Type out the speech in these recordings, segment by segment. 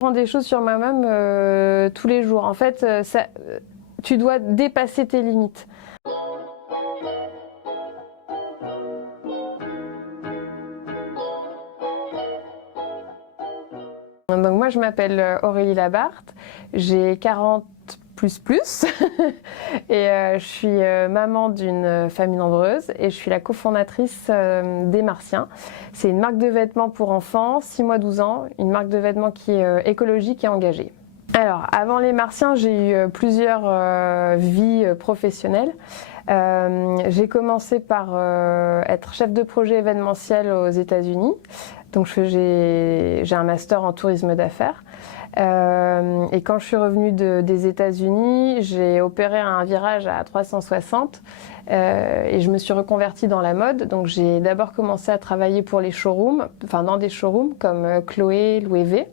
J'apprends des choses sur moi-même tous les jours. En fait, tu dois dépasser tes limites. Donc moi, je m'appelle Aurélie Labarthe, j'ai 40 plus et je suis maman d'une famille nombreuse et je suis la cofondatrice des Martiens. C'est une marque de vêtements pour enfants, 6 mois 12 ans, une marque de vêtements qui est écologique et engagée. Alors, avant les Martiens, j'ai eu plusieurs vies professionnelles. J'ai commencé par être chef de projet événementiel aux États-Unis. Donc j'ai un master en tourisme d'affaires. Et quand je suis revenue des États-Unis, j'ai opéré un virage à 360 et je me suis reconvertie dans la mode. Donc j'ai d'abord commencé à travailler pour les showrooms, enfin dans des showrooms comme Chloé, Louis V.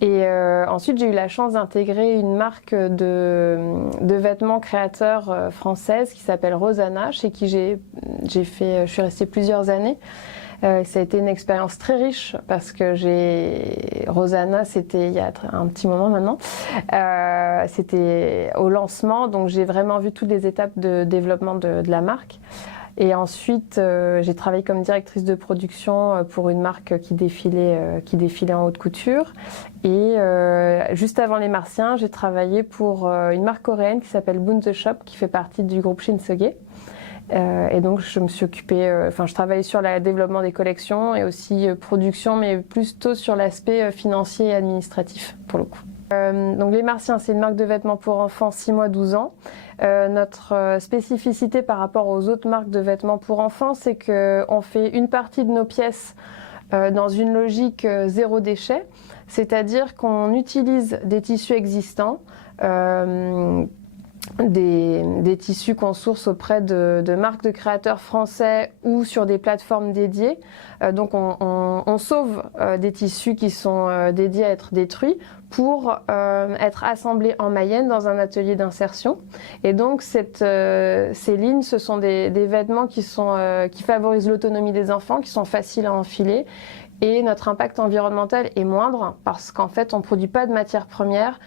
Et ensuite, j'ai eu la chance d'intégrer une marque de vêtements créateurs française qui s'appelle Rosanna, chez qui je suis restée plusieurs années. Ça a été une expérience très riche parce que Rosanna, c'était il y a un petit moment maintenant. C'était au lancement, donc j'ai vraiment vu toutes les étapes de développement de la marque. Et ensuite, j'ai travaillé comme directrice de production pour une marque qui défilait en haute couture. Et juste avant les Martiens, j'ai travaillé pour une marque coréenne qui s'appelle Boon The Shop, qui fait partie du groupe Shinsegae. Et donc je me suis occupée, je travaillais sur le développement des collections et aussi production, mais plutôt sur l'aspect financier et administratif pour le coup. Donc les Martiens, c'est une marque de vêtements pour enfants 6 mois 12 ans. Notre spécificité par rapport aux autres marques de vêtements pour enfants, c'est qu'on fait une partie de nos pièces dans une logique zéro déchet, c'est-à-dire qu'on utilise des tissus existants, des tissus qu'on source auprès de marques de créateurs français ou sur des plateformes dédiées. Donc on sauve des tissus qui sont dédiés à être détruits pour être assemblés en Mayenne dans un atelier d'insertion. Et donc ces lignes, ce sont des vêtements qui favorisent l'autonomie des enfants, qui sont faciles à enfiler. Et notre impact environnemental est moindre parce qu'en fait on ne produit pas de matières premières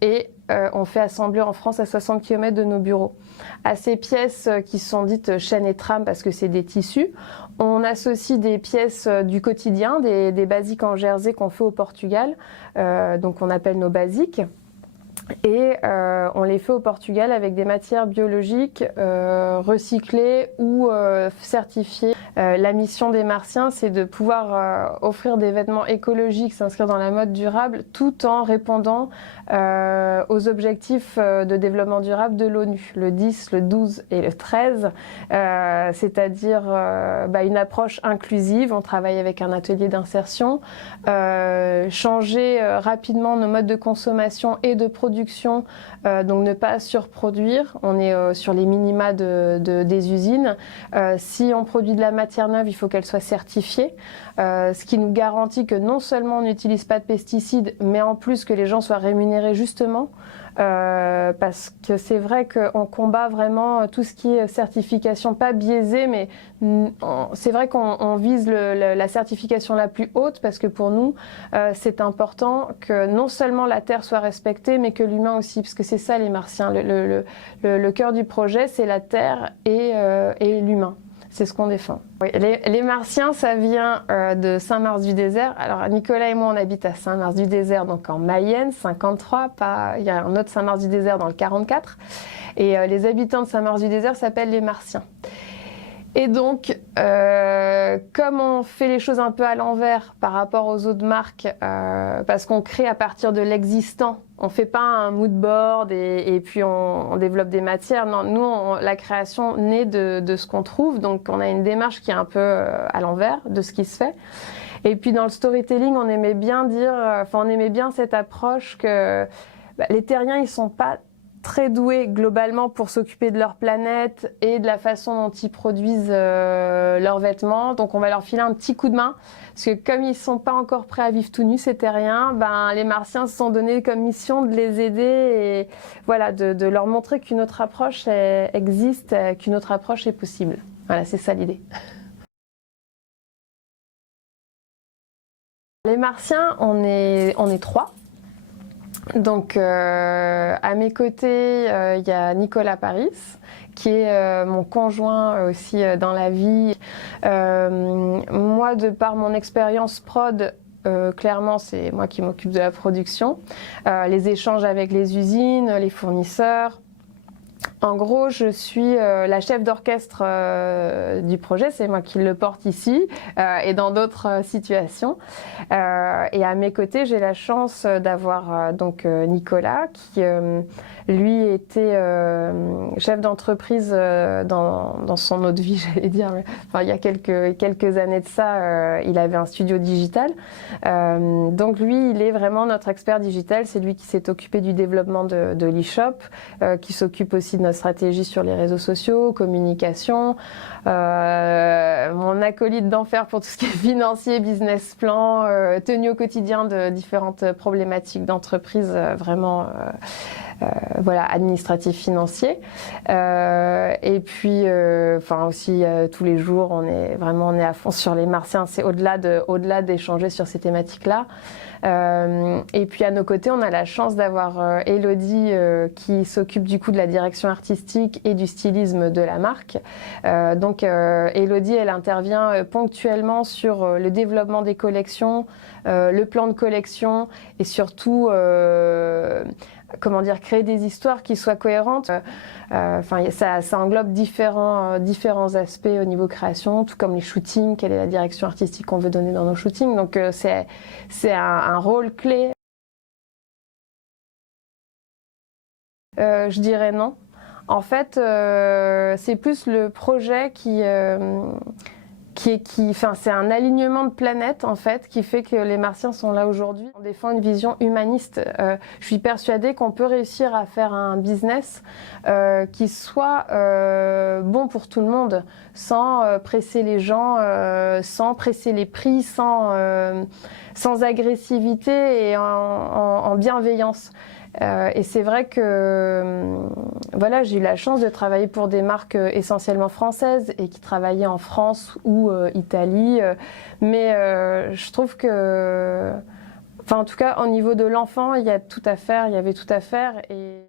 et on fait assembler en France à 60 km de nos bureaux. À ces pièces qui sont dites chaînes et trames parce que c'est des tissus, on associe des pièces du quotidien, des basiques en jersey qu'on fait au Portugal, donc on appelle nos basiques. Et on les fait au Portugal avec des matières biologiques recyclées ou certifiées. La mission des Martiens, c'est de pouvoir offrir des vêtements écologiques, s'inscrire dans la mode durable, tout en répondant aux objectifs de développement durable de l'ONU, le 10, le 12 et le 13, c'est-à-dire une approche inclusive. On travaille avec un atelier d'insertion, changer rapidement nos modes de consommation et de production, donc ne pas surproduire. On est sur les minima des usines. Si on produit de la matière neuve, il faut qu'elle soit certifiée, ce qui nous garantit que non seulement on n'utilise pas de pesticides, mais en plus que les gens soient rémunérés justement, parce que c'est vrai qu'on combat vraiment tout ce qui est certification, pas biaisée, mais c'est vrai qu'on vise la certification la plus haute, parce que pour nous, c'est important que non seulement la Terre soit respectée, mais que l'humain aussi, parce que c'est ça les Martiens, le cœur du projet, c'est la Terre et l'humain. C'est ce qu'on défend. Oui, les Martiens, ça vient de Saint-Mars-du-Désert. Alors Nicolas et moi, on habite à Saint-Mars-du-Désert, donc en Mayenne, 53. Il y a un autre Saint-Mars-du-Désert dans le 44. Et les habitants de Saint-Mars-du-Désert s'appellent les Martiens. Et donc, comme on fait les choses un peu à l'envers par rapport aux autres marques, parce qu'on crée à partir de l'existant, on fait pas un mood board et puis on développe des matières. Non, nous, la création naît de ce qu'on trouve, donc on a une démarche qui est un peu à l'envers de ce qui se fait. Et puis dans le storytelling, on aimait bien cette approche que les terriens, ils sont pas très doués globalement pour s'occuper de leur planète et de la façon dont ils produisent leurs vêtements. Donc on va leur filer un petit coup de main, parce que comme ils sont pas encore prêts à vivre tout nus, ces terriens, les Martiens se sont donnés comme mission de les aider et voilà, de leur montrer qu'une autre approche existe, qu'une autre approche est possible. Voilà, c'est ça l'idée. Les Martiens, on est 3. Donc, à mes côtés, il y a Nicolas Paris, qui est mon conjoint aussi dans la vie. Moi, de par mon expérience prod, clairement, c'est moi qui m'occupe de la production, les échanges avec les usines, les fournisseurs. En gros, je suis la chef d'orchestre du projet, c'est moi qui le porte ici et dans d'autres situations. Et à mes côtés, j'ai la chance d'avoir donc Nicolas qui lui était chef d'entreprise dans son autre vie, j'allais dire. Mais, enfin, il y a quelques années de ça, il avait un studio digital. Donc lui, il est vraiment notre expert digital. C'est lui qui s'est occupé du développement de l'e-shop, qui s'occupe aussi de notre stratégie sur les réseaux sociaux, communication, mon acolyte d'enfer pour tout ce qui est financier, business plan, tenue au quotidien de différentes problématiques d'entreprise, vraiment voilà, administratif, financier. Et puis, enfin aussi tous les jours, on est à fond sur les Martiens. C'est au-delà d'échanger sur ces thématiques-là. Et puis à nos côtés, on a la chance d'avoir Elodie qui s'occupe du coup de la direction artistique et du stylisme de la marque. Donc Elodie, elle intervient ponctuellement sur le développement des collections, le plan de collection et surtout comment dire, créer des histoires qui soient cohérentes. Enfin, ça englobe différents aspects au niveau création, tout comme les shootings, quelle est la direction artistique qu'on veut donner dans nos shootings. Donc c'est un rôle clé. Je dirais non. En fait, c'est plus le projet enfin, c'est un alignement de planètes en fait qui fait que les Martiens sont là aujourd'hui. On défend une vision humaniste. Je suis persuadée qu'on peut réussir à faire un business qui soit bon pour tout le monde, sans presser les gens, sans presser les prix, sans agressivité et en bienveillance. Et c'est vrai que voilà, j'ai eu la chance de travailler pour des marques essentiellement françaises et qui travaillaient en France ou Italie. Mais je trouve que, enfin en tout cas au niveau de l'enfant, il y avait tout à faire. Et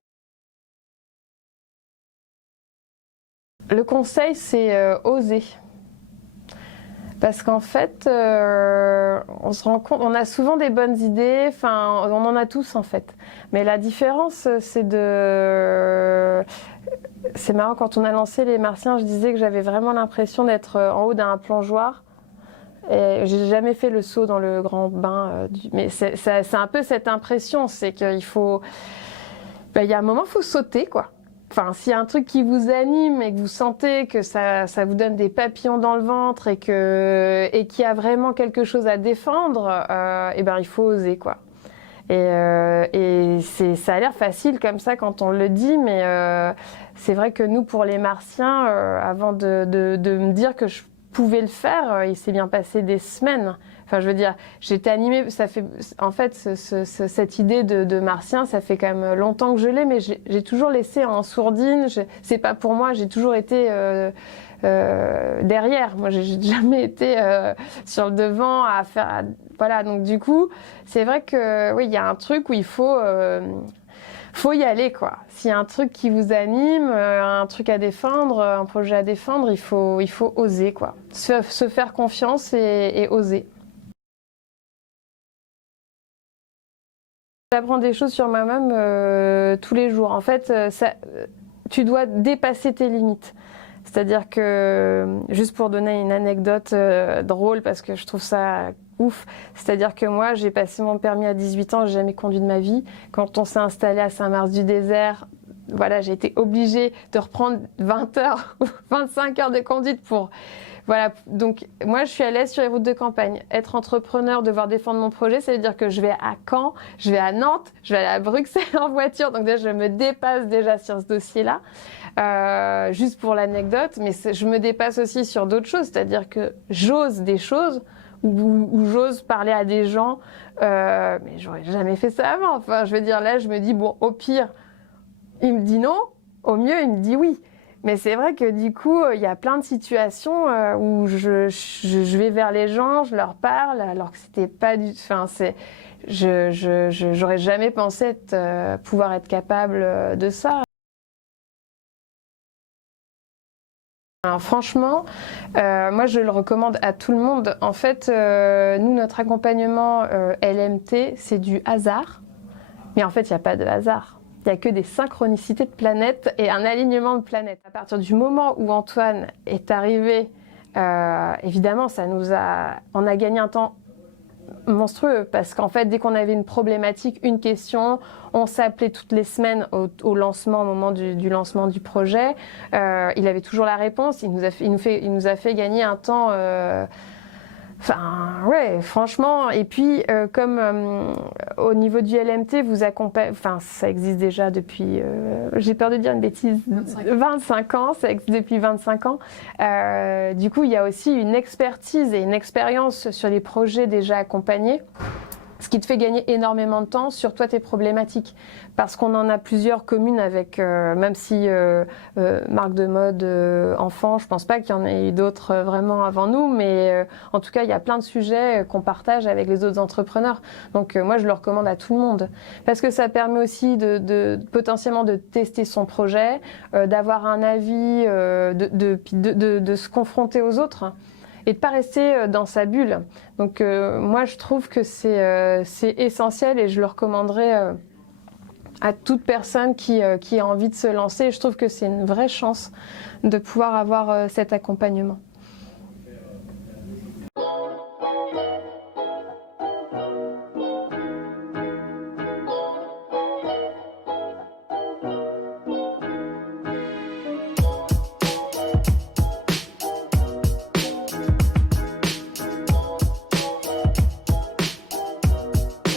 le conseil, c'est oser. Parce qu'en fait, on se rend compte, on a souvent des bonnes idées, enfin, on en a tous en fait. Mais la différence, c'est marrant, quand on a lancé les Martiens, je disais que j'avais vraiment l'impression d'être en haut d'un plongeoir. Et j'ai jamais fait le saut dans le grand bain. Mais c'est un peu cette impression, c'est qu'il faut... Ben, il y a un moment, il faut sauter, quoi. Enfin, s'il y a un truc qui vous anime et que vous sentez que ça vous donne des papillons dans le ventre et qu'il y a vraiment quelque chose à défendre, et ben il faut oser, quoi. Et ça a l'air facile comme ça quand on le dit, mais c'est vrai que nous, pour les Martiens, avant de me dire que je pouvais le faire, il s'est bien passé des semaines. Enfin, je veux dire, j'étais animée, ça fait, en fait, cette idée de Martien, ça fait quand même longtemps que je l'ai, mais j'ai toujours laissé en sourdine. C'est pas pour moi, j'ai toujours été derrière. Moi, j'ai jamais été sur le devant à faire. Voilà, donc du coup, c'est vrai que oui, il y a un truc où il faut y aller, quoi. S'il y a un truc qui vous anime, un truc à défendre, un projet à défendre, il faut oser, quoi. Se faire confiance et oser. J'apprends des choses sur moi-même tous les jours. En fait, tu dois dépasser tes limites. C'est-à-dire que, juste pour donner une anecdote drôle, parce que je trouve ça ouf, c'est-à-dire que moi, j'ai passé mon permis à 18 ans, j'ai jamais conduit de ma vie. Quand on s'est installé à Saint-Mars-du-Désert, voilà, j'ai été obligée de reprendre 20 heures ou 25 heures de conduite pour... Voilà, donc moi je suis à l'aise sur les routes de campagne. Être entrepreneur, devoir défendre mon projet, ça veut dire que je vais à Caen, je vais à Nantes, je vais aller à Bruxelles en voiture. Donc déjà, je me dépasse déjà sur ce dossier-là, juste pour l'anecdote. Mais je me dépasse aussi sur d'autres choses, c'est-à-dire que j'ose des choses ou j'ose parler à des gens, mais j'aurais jamais fait ça avant. Enfin, je veux dire, là, je me dis, bon, au pire, il me dit non, au mieux, il me dit oui. Mais c'est vrai que du coup, il y a plein de situations où je vais vers les gens, je leur parle, alors que c'était pas du... Enfin, j'aurais jamais pensé pouvoir être capable de ça. Alors franchement, moi je le recommande à tout le monde. En fait, nous, notre accompagnement LMT, c'est du hasard. Mais en fait, il n'y a pas de hasard. Il n'y a que des synchronicités de planètes et un alignement de planètes. À partir du moment où Antoine est arrivé, évidemment, on a gagné un temps monstrueux parce qu'en fait, dès qu'on avait une problématique, une question, on s'appelait toutes les semaines au lancement, au moment du lancement du projet. Il avait toujours la réponse. Il nous a fait gagner un temps. Enfin, ouais, franchement. Et puis, comme au niveau du LMT, vous accompagnez. Enfin, ça existe déjà depuis. J'ai peur de dire une bêtise. 25 ans, ça existe depuis 25 ans. Du coup, il y a aussi une expertise et une expérience sur les projets déjà accompagnés. Ce qui te fait gagner énormément de temps sur toi tes problématiques. Parce qu'on en a plusieurs communes avec, même si marque de mode enfant, je pense pas qu'il y en ait eu d'autres vraiment avant nous, mais en tout cas, il y a plein de sujets qu'on partage avec les autres entrepreneurs. Donc moi, je le recommande à tout le monde. Parce que ça permet aussi potentiellement de tester son projet, d'avoir un avis, de se confronter aux autres. Et de ne pas rester dans sa bulle. Donc moi, je trouve que c'est essentiel et je le recommanderais à toute personne qui a envie de se lancer. Je trouve que c'est une vraie chance de pouvoir avoir cet accompagnement.